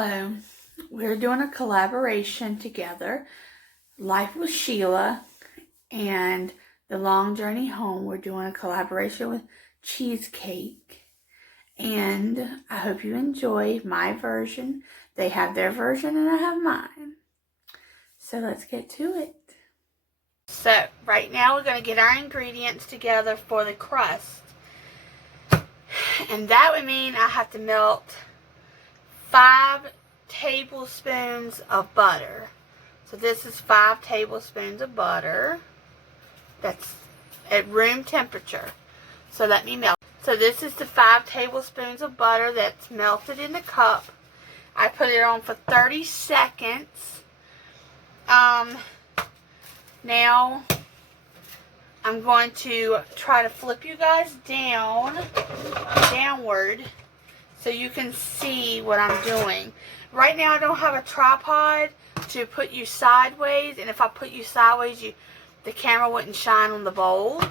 Hello, we're doing a collaboration together, Life with Sheila and The Long Journey Home. We're doing a collaboration with Cheesecake, and I hope you enjoy my version. They have their version and I have mine. So let's get to it. So right now we're going to get our ingredients together for the crust. And that would mean I have to melt 5 tablespoons of butter. So this is 5 tablespoons of butter. That's at room temperature. So let me melt. So this is the 5 tablespoons of butter that's melted in the cup. I put it on for 30 seconds. Now I'm going to try to flip you guys downward so you can see what I'm doing. Right now I don't have a tripod to put you sideways, and if I put you sideways, the camera wouldn't shine on the bowl.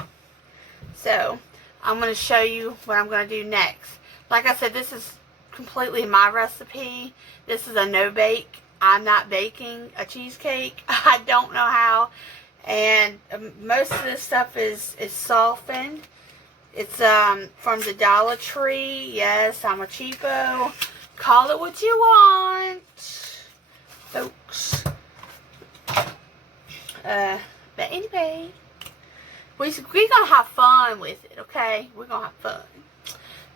So I'm going to show you what I'm going to do next. Like I said, this is completely my recipe. This is a no-bake. I'm not baking a cheesecake. I don't know how. And most of this stuff is softened. It's from the Dollar Tree. Yes, I'm a cheapo. Call it what you want, folks. But anyway, we're gonna have fun with it, okay? We're gonna have fun.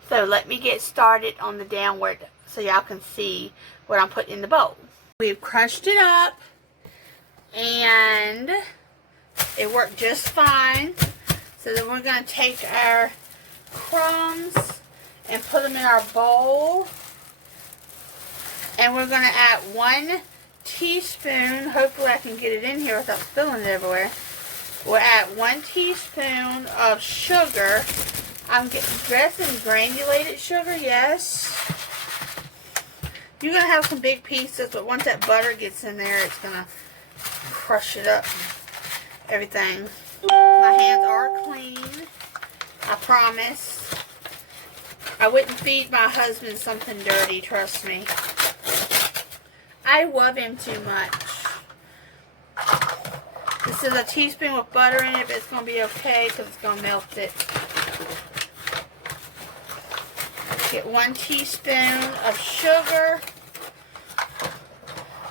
So let me get started on the downward so y'all can see what I'm putting in the bowl. We've crushed it up, and it worked just fine. So then we're going to take our crumbs and put them in our bowl. And we're going to add 1 teaspoon. Hopefully I can get it in here without spilling it everywhere. We'll add 1 teaspoon of sugar. I'm guessing granulated sugar, yes. You're going to have some big pieces, but once that butter gets in there, it's going to crush it up. Everything. My hands are clean. I promise. I wouldn't feed my husband something dirty, trust me. I love him too much. This is a teaspoon with butter in it, but it's going to be okay because it's going to melt it. Get 1 teaspoon of sugar.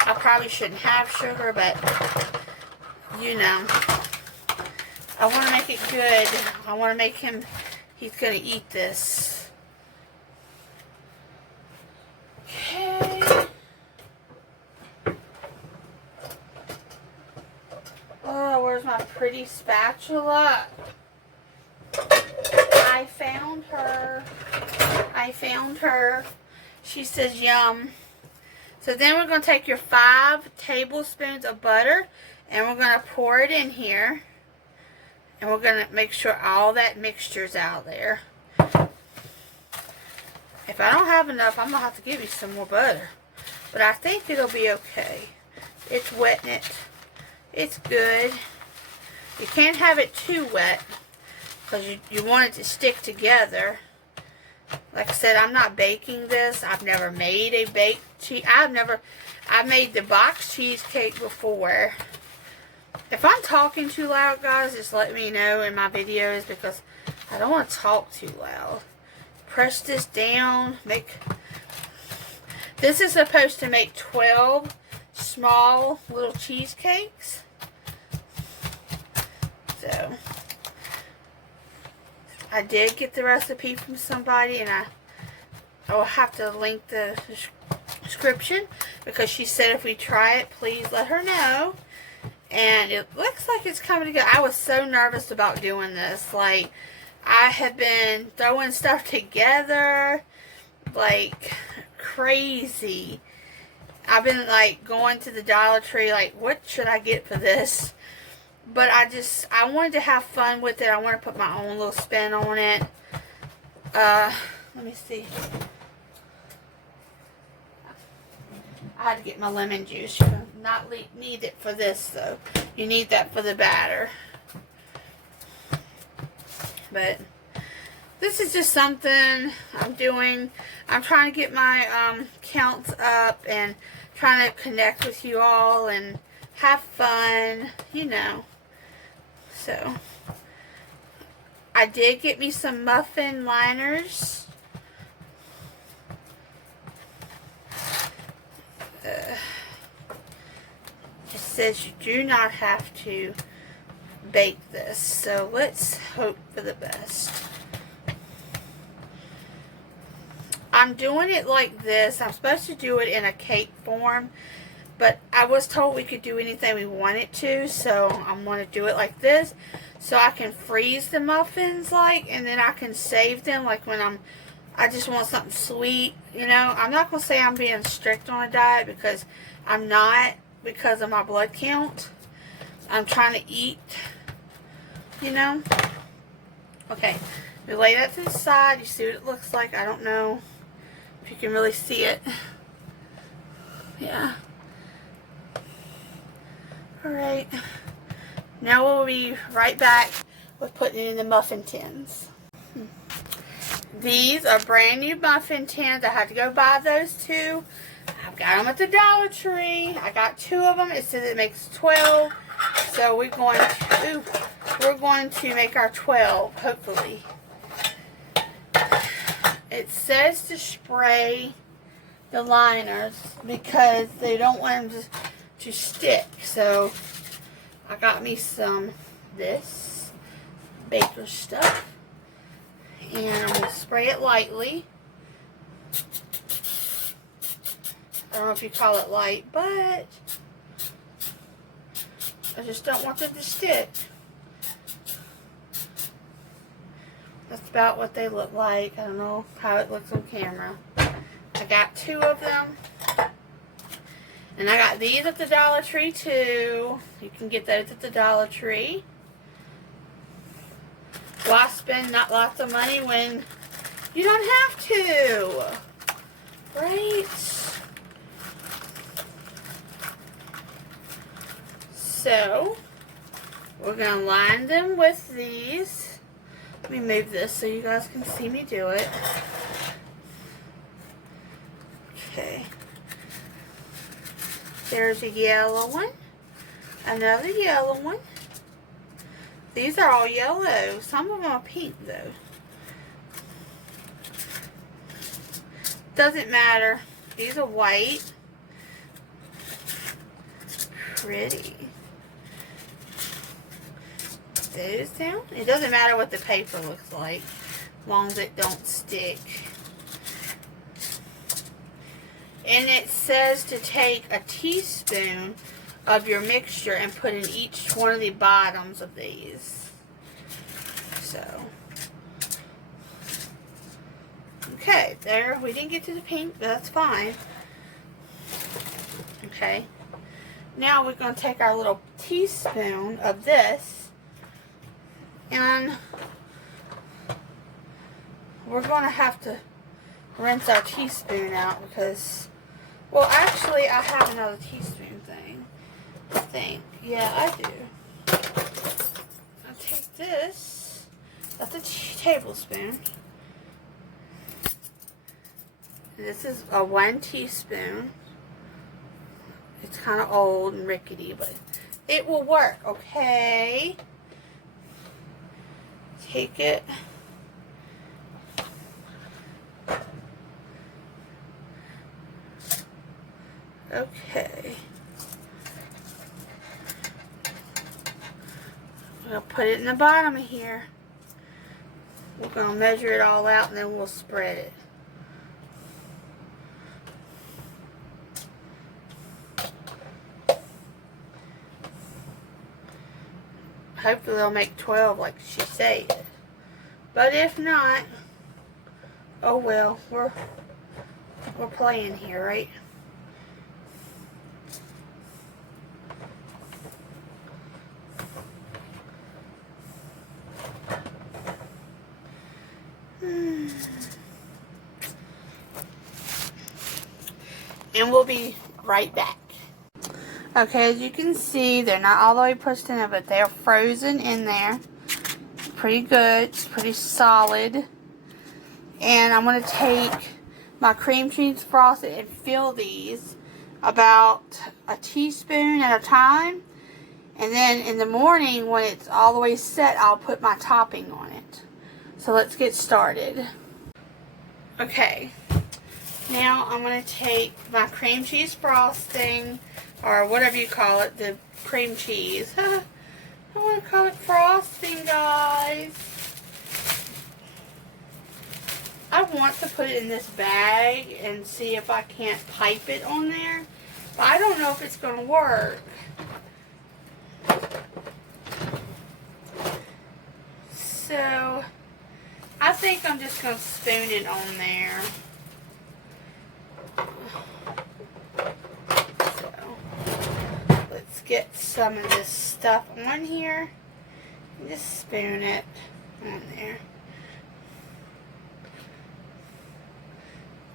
I probably shouldn't have sugar, but you know. I want to make it good. I want to make him, he's going to eat this. Okay. Oh, where's my pretty spatula? I found her. I found her. She says yum. So then we're going to take your 5 tablespoons of butter and we're going to pour it in here. And we're going to make sure all that mixture's out there. If I don't have enough, I'm going to have to give you some more butter. But I think it'll be okay. It's wetting it. It's good. You can't have it too wet because you want it to stick together. Like I said, I'm not baking this. I've never made a baked cheese. I've made the box cheesecake before. If I'm talking too loud, guys, just let me know in my videos because I don't want to talk too loud. Press this down. This is supposed to make 12 small little cheesecakes. So, I did get the recipe from somebody, and I will have to link the description because she said if we try it, please let her know. And it looks like it's coming together. I was so nervous about doing this. Like, I have been throwing stuff together like crazy. I've been like going to the Dollar Tree like, what should I get for this? But I wanted to have fun with it. I want to put my own little spin on it. Let me see. I had to get my lemon juice. You do not need it for this, though. You need that for the batter. But this is just something I'm doing. I'm trying to get my counts up and trying to connect with you all and have fun, you know. So, I did get me some muffin liners. It says you do not have to bake this, so let's hope for the best. I'm doing it like this. I'm supposed to do it in a cake form, but I was told we could do anything we wanted to, so I'm going to do it like this so I can freeze the muffins, and then I can save them, when I just want something sweet, you know. I'm not going to say I'm being strict on a diet, because I'm not, because of my blood count. I'm trying to eat, you know. Okay, we lay that to the side. You see what it looks like. I don't know if you can really see it. Yeah. Alright. Now we'll be right back with putting it in the muffin tins. These are brand new muffin tins. I had to go buy those two. I've got them at the Dollar Tree. I got 2 of them. It says it makes 12. So we're going to make our 12, hopefully. It says to spray the liners because they don't want them to stick. So I got me some this baker stuff, and I'm going to spray it lightly. I don't know if you call it light, but I just don't want them to stick. That's about what they look like. I don't know how it looks on camera. I got 2 of them. And I got these at the Dollar Tree too. You can get those at the Dollar Tree. Why spend not lots of money when you don't have to? Right? So, we're going to line them with these. Let me move this so you guys can see me do it. Okay. There's a yellow one. Another yellow one. These are all yellow. Some of them are pink though. Doesn't matter. These are white. Pretty. Those down. It doesn't matter what the paper looks like, as long as it don't stick. And it says to take a teaspoon of your mixture and put in each one of the bottoms of these. So, okay, there. We didn't get to the pink, but that's fine. Okay. Now we're going to take our little teaspoon of this, and we're going to have to rinse our teaspoon out because, well, actually, I have another teaspoon thing. I think. Yeah, I do. I'll take this. That's a tablespoon. This is a 1 teaspoon. It's kind of old and rickety, but it will work, okay? Take it. Okay. We'll put it in the bottom of here. We're going to measure it all out and then we'll spread it. Hopefully they'll make 12 like she said. But if not, oh well, we're playing here, right? And we'll be right back. Okay, as you can see, they're not all the way pushed in there, but they're frozen in there. Pretty good. It's pretty solid. And I'm going to take my cream cheese frosting and fill these about a teaspoon at a time. And then in the morning, when it's all the way set, I'll put my topping on it. So let's get started. Okay, now I'm going to take my cream cheese frosting, or whatever you call it, the cream cheese. I want to call it frosting, guys. I want to put it in this bag and see if I can't pipe it on there, but I don't know if it's going to work. So, I think I'm just going to spoon it on there. So, let's get some of this stuff on here. And just spoon it on there.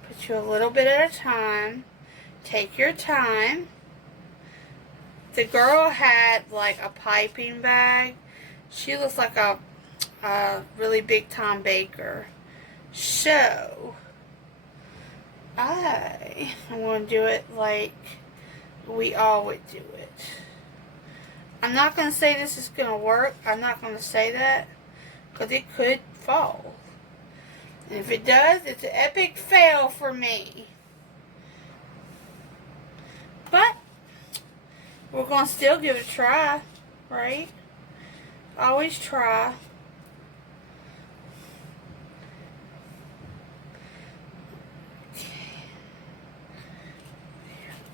Put you a little bit at a time. Take your time. The girl had like a piping bag. She looks like a really big time baker. So I want to do it like we always do it. I'm not going to say this is going to work. I'm not going to say that because it could fall. And if it does, it's an epic fail for me. But we're going to still give it a try, right? Always try.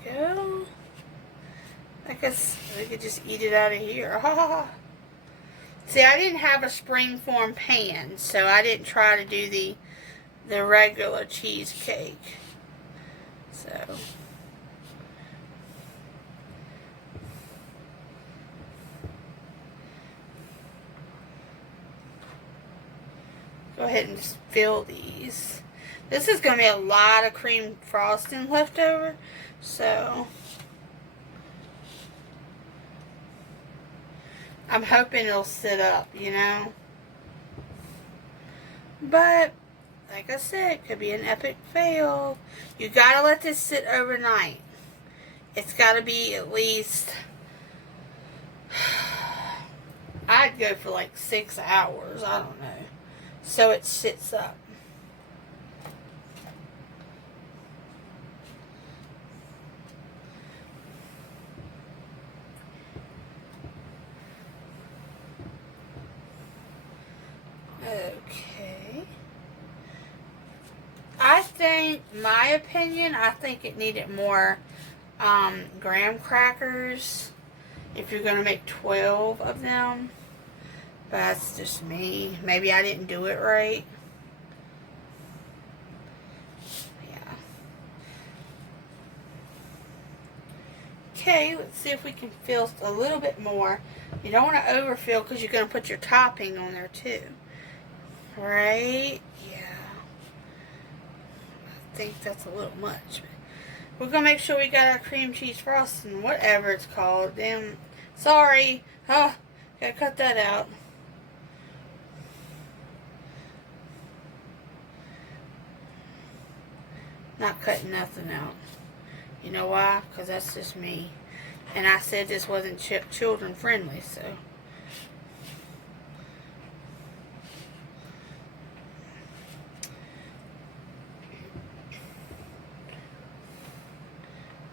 Go. I guess we could just eat it out of here. See, I didn't have a springform pan, so I didn't try to do the regular cheesecake. So go ahead and just fill these. This is going to be a lot of cream frosting left over, so I'm hoping it'll sit up, you know. But, like I said, it could be an epic fail. You got to let this sit overnight. It's got to be at least, I'd go for like 6 hours, I don't know. So it sits up. Okay. I think, my opinion, I think it needed more graham crackers if you're going to make 12 of them. But that's just me. Maybe I didn't do it right. Yeah. Okay, let's see if we can fill a little bit more. You don't want to overfill because you're going to put your topping on there too. Right? Yeah. I think that's a little much. We're going to make sure we got our cream cheese frosting, whatever it's called. Damn. Sorry. Oh, gotta cut that out. Not cutting nothing out. You know why? Because that's just me. And I said this wasn't children friendly, so.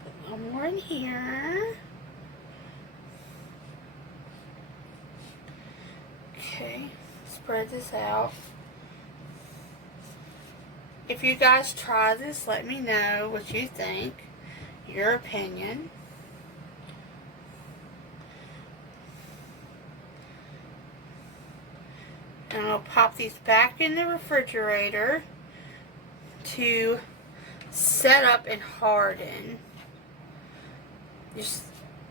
Put a little more in here. Okay. Spread this out. If you guys try this, let me know what you think. Your opinion. And I'll pop these back in the refrigerator to set up and harden.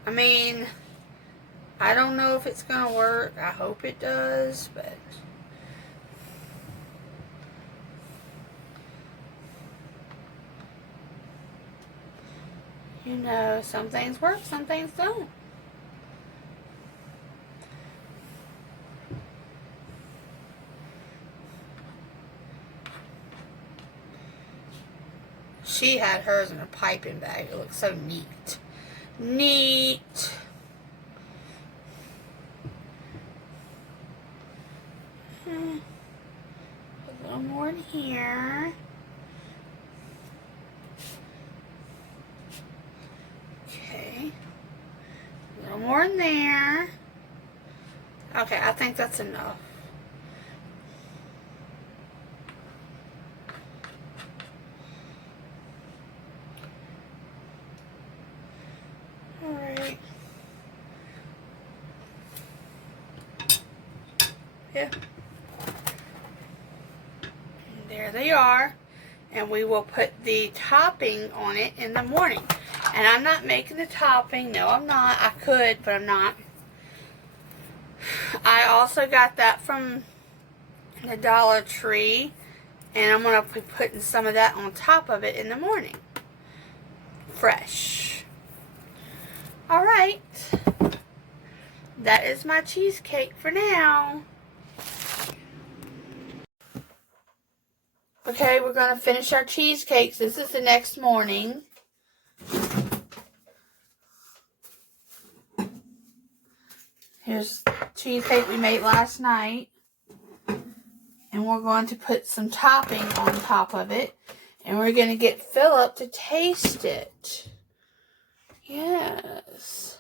I mean, I don't know if it's going to work. I hope it does, but you know, some things work, some things don't. she had hers in a piping bag. It looks so neat. Neat. Put a little more in here. Okay. A little more in there. Okay, I think that's enough. Alright. Yeah. There they are. And we will put the topping on it in the morning. And I'm not making the topping. No, I'm not. I could, but I'm not. I also got that from the Dollar Tree. And I'm going to be putting some of that on top of it in the morning. Fresh. Alright. That is my cheesecake for now. Okay, we're going to finish our cheesecakes. This is the next morning. Here's cheesecake we made last night. And we're going to put some topping on top of it. And we're going to get Philip to taste it. Yes.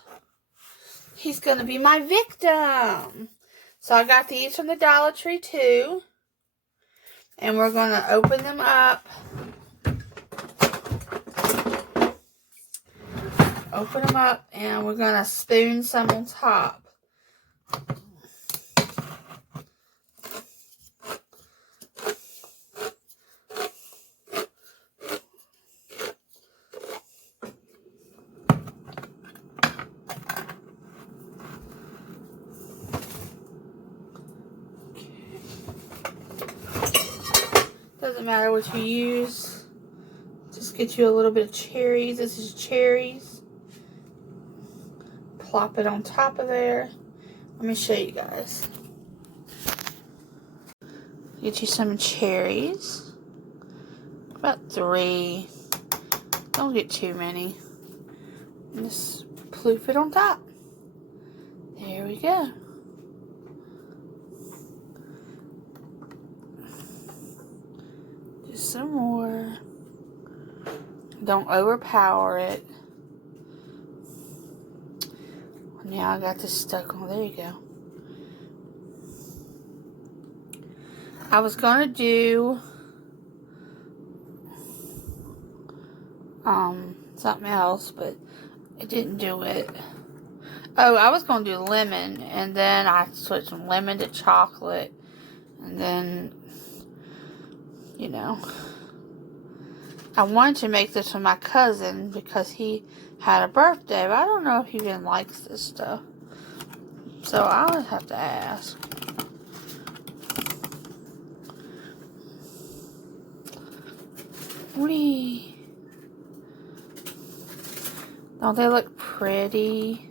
He's going to be my victim. So I got these from the Dollar Tree too. And we're going to open them up. Open them up and we're going to spoon some on top. Doesn't matter what you use. Just get you a little bit of cherries. This is cherries. Plop it on top of there. Let me show you guys. Get you some cherries. About 3. Don't get too many. And just ploof it on top. There we go. Just some more. Don't overpower it. Now I got this stuck on. There you go. I was gonna do something else, but I didn't do it. Oh, I was gonna do lemon, and then I switched from lemon to chocolate, and then, you know, I wanted to make this for my cousin because he had a birthday, but I don't know if he even likes this stuff. So I'll have to ask. Whee! Don't they look pretty?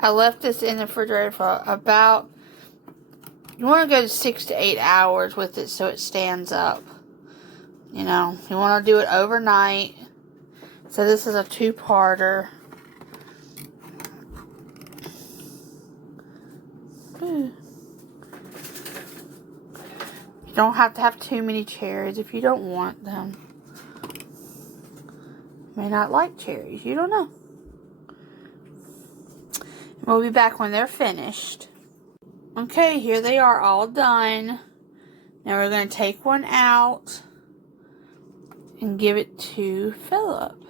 I left this in the refrigerator for about, you want to go to 6 to 8 hours with it so it stands up. You know, you want to do it overnight. So this is a 2-parter. You don't have to have too many cherries if you don't want them. You may not like cherries. You don't know. We'll be back when they're finished. Okay, here they are all done. Now we're going to take one out and give it to Philip.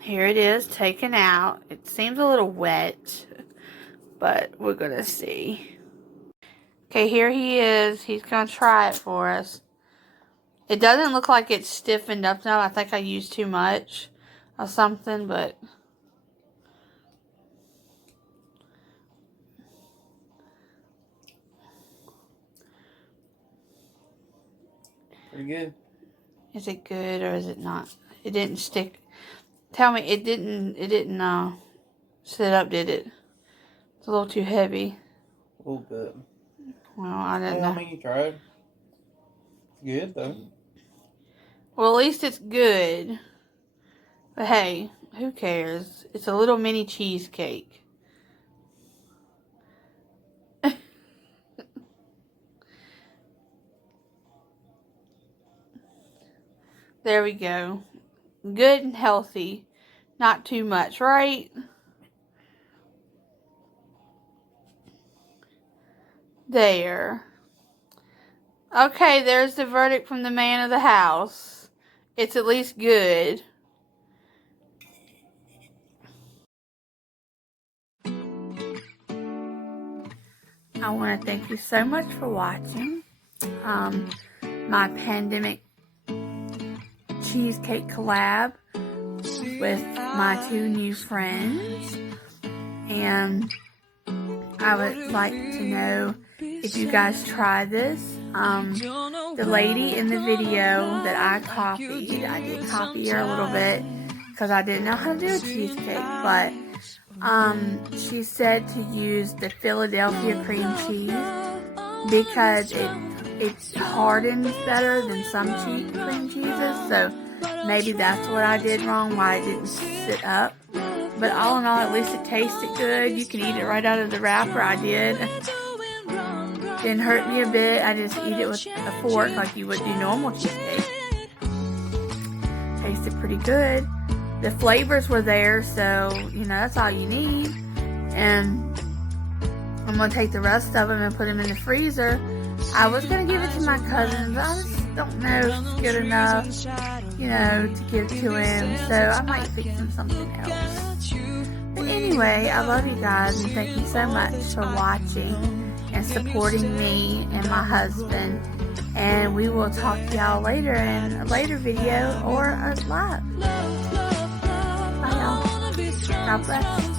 Here it is, taken out. It seems a little wet, but we're going to see. Okay, here he is. He's going to try it for us. It doesn't look like it's stiffened up now. I think I used too much or something, but... Pretty good. Is it good or is it not? It didn't stick. Tell me, it didn't sit up, did it? It's a little too heavy. A little bit. Well, I didn't Well, know. I mean, you tried. Good though. Well, at least it's good. But hey, who cares? It's a little mini cheesecake. There we go. Good and healthy. Not too much, right? There. Okay, there's the verdict from the man of the house. It's at least good. I want to thank you so much for watching my pandemic cheesecake collab with my two new friends. And I would like to know if you guys try this. The lady in the video that I copied, I did copy her a little bit because I didn't know how to do a cheesecake, but she said to use the Philadelphia cream cheese because it hardens better than some cream cheeses, so maybe that's what I did wrong, why it didn't sit up. But all in all, at least it tasted good. You can eat it right out of the wrapper. I did. Didn't hurt me a bit. I just eat it with a fork like you would do normal cheesecake. Tasted pretty good. The flavors were there, so, you know, that's all you need. And I'm going to take the rest of them and put them in the freezer. I was going to give it to my cousins. I just don't know if it's good enough, you know, to give to him. So I might fix him something else. But anyway, I love you guys, and thank you so much for watching and supporting me and my husband. And we will talk to y'all later in a later video or a live. Bye y'all. God bless.